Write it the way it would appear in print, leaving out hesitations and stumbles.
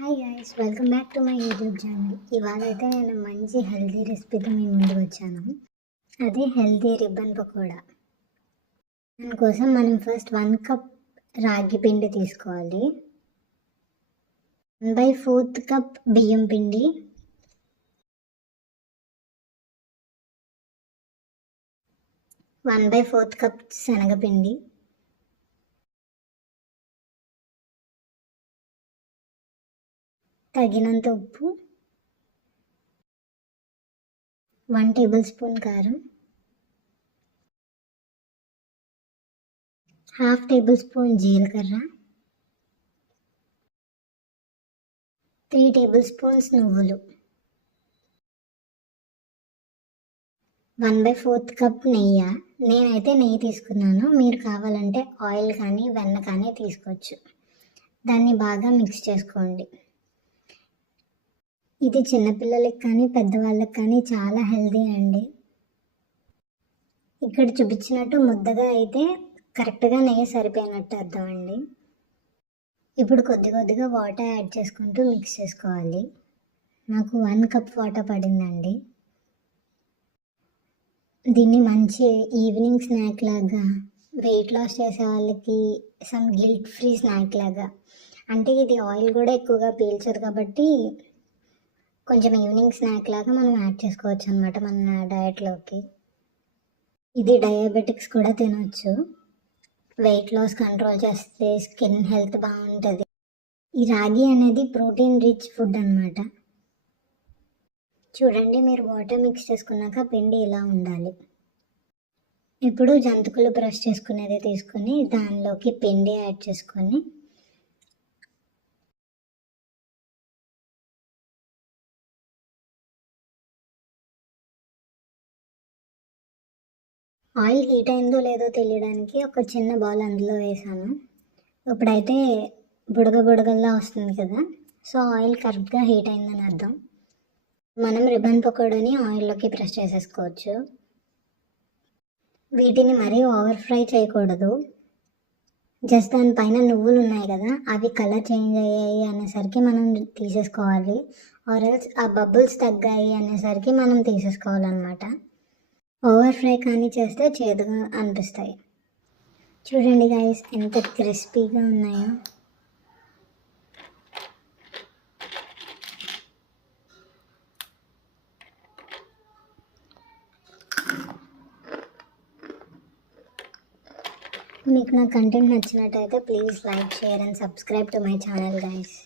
Hi guys, welcome back to my YouTube channel. ఇవాళ అయితే నేను మంచి హెల్తీ రెసిపీతో మీ ముందు వచ్చాను. అదే హెల్తీ రిబ్బన్ పకోడా. దానికోసం మనం ఫస్ట్ 1 కప్ రాగి పిండి తీసుకోవాలి, 1/4 కప్ బియ్యం పిండి, 1/4 కప్ శనగపిండి, తగినంత ఉప్పు, 1 టేబుల్ స్పూన్ కారం, 1/2 టేబుల్ స్పూన్ జీలకర్ర, 3 టేబుల్ స్పూన్స్ నువ్వులు, 1/4 కప్ నెయ్యి. నేనైతే నెయ్యి తీసుకున్నాను, మీరు కావాలంటే ఆయిల్ కానీ వెన్న కానీ తీసుకోవచ్చు. దాన్ని బాగా మిక్స్ చేసుకోండి. ఇది చిన్నపిల్లలకి కానీ పెద్దవాళ్ళకి కానీ చాలా హెల్తీ అండి. ఇక్కడ చూపించినట్టు ముద్దగా అయితే కరెక్ట్గా నెయ్యి సరిపోయినట్టు అర్థం అండి. ఇప్పుడు కొద్ది కొద్దిగా వాటర్ యాడ్ చేసుకుంటూ మిక్స్ చేసుకోవాలి. నాకు 1 కప్ వాటర్ పడిందండి. దీన్ని మంచి ఈవినింగ్ స్నాక్ లాగా, వెయిట్ లాస్ చేసే వాళ్ళకి సమ్ గిల్ట్ ఫ్రీ స్నాక్ లాగా, అంటే ఇది ఆయిల్ కూడా ఎక్కువగా పీల్చదు కాబట్టి కొంచెం ఈవినింగ్ స్నాక్ లాగా మనం యాడ్ చేసుకోవచ్చు అనమాట మన డయట్లోకి. ఇది డయాబెటిక్స్ కూడా తినవచ్చు. వెయిట్ లాస్ కంట్రోల్ చేస్తే స్కిన్ హెల్త్ బాగుంటుంది. ఈ రాగి అనేది ప్రోటీన్ రిచ్ ఫుడ్ అనమాట. చూడండి, మీరు వాటర్ మిక్స్ చేసుకున్నాక పిండి ఇలా ఉండాలి. ఇప్పుడు జంతికలు బ్రష్ చేసుకునేది తీసుకొని దానిలోకి పిండి యాడ్ చేసుకొని ఆయిల్ హీట్ అయిందో లేదో తెలియడానికి ఒక చిన్న బౌల్ అందులో వేసాను. ఇప్పుడైతే బుడగల్లా వస్తుంది కదా, సో ఆయిల్ కరెక్ట్గా హీట్ అయిందని అర్థం. మనం రిబ్బన్ పకోడాని ఆయిల్లోకి ప్రెస్ చేసేసుకోవచ్చు. వీటిని మరీ ఓవర్ ఫ్రై చేయకూడదు. జస్ట్ దానిపైన నువ్వులు ఉన్నాయి కదా, అవి కలర్ చేంజ్ అయ్యాయి అనేసరికి మనం తీసేసుకోవాలి. ఆర్ఎల్స్ ఆ బబుల్స్ తగ్గాయి అనేసరికి మనం తీసేసుకోవాలన్నమాట. ఓవర్ ఫ్రై కానీ చేస్తే చేదుగా అనిపిస్తాయి. చూడండి గైస్, ఎంత క్రిస్పీగా ఉన్నాయో. మీకు నా కంటెంట్ నచ్చినట్టయితే please like, share and subscribe to my channel guys.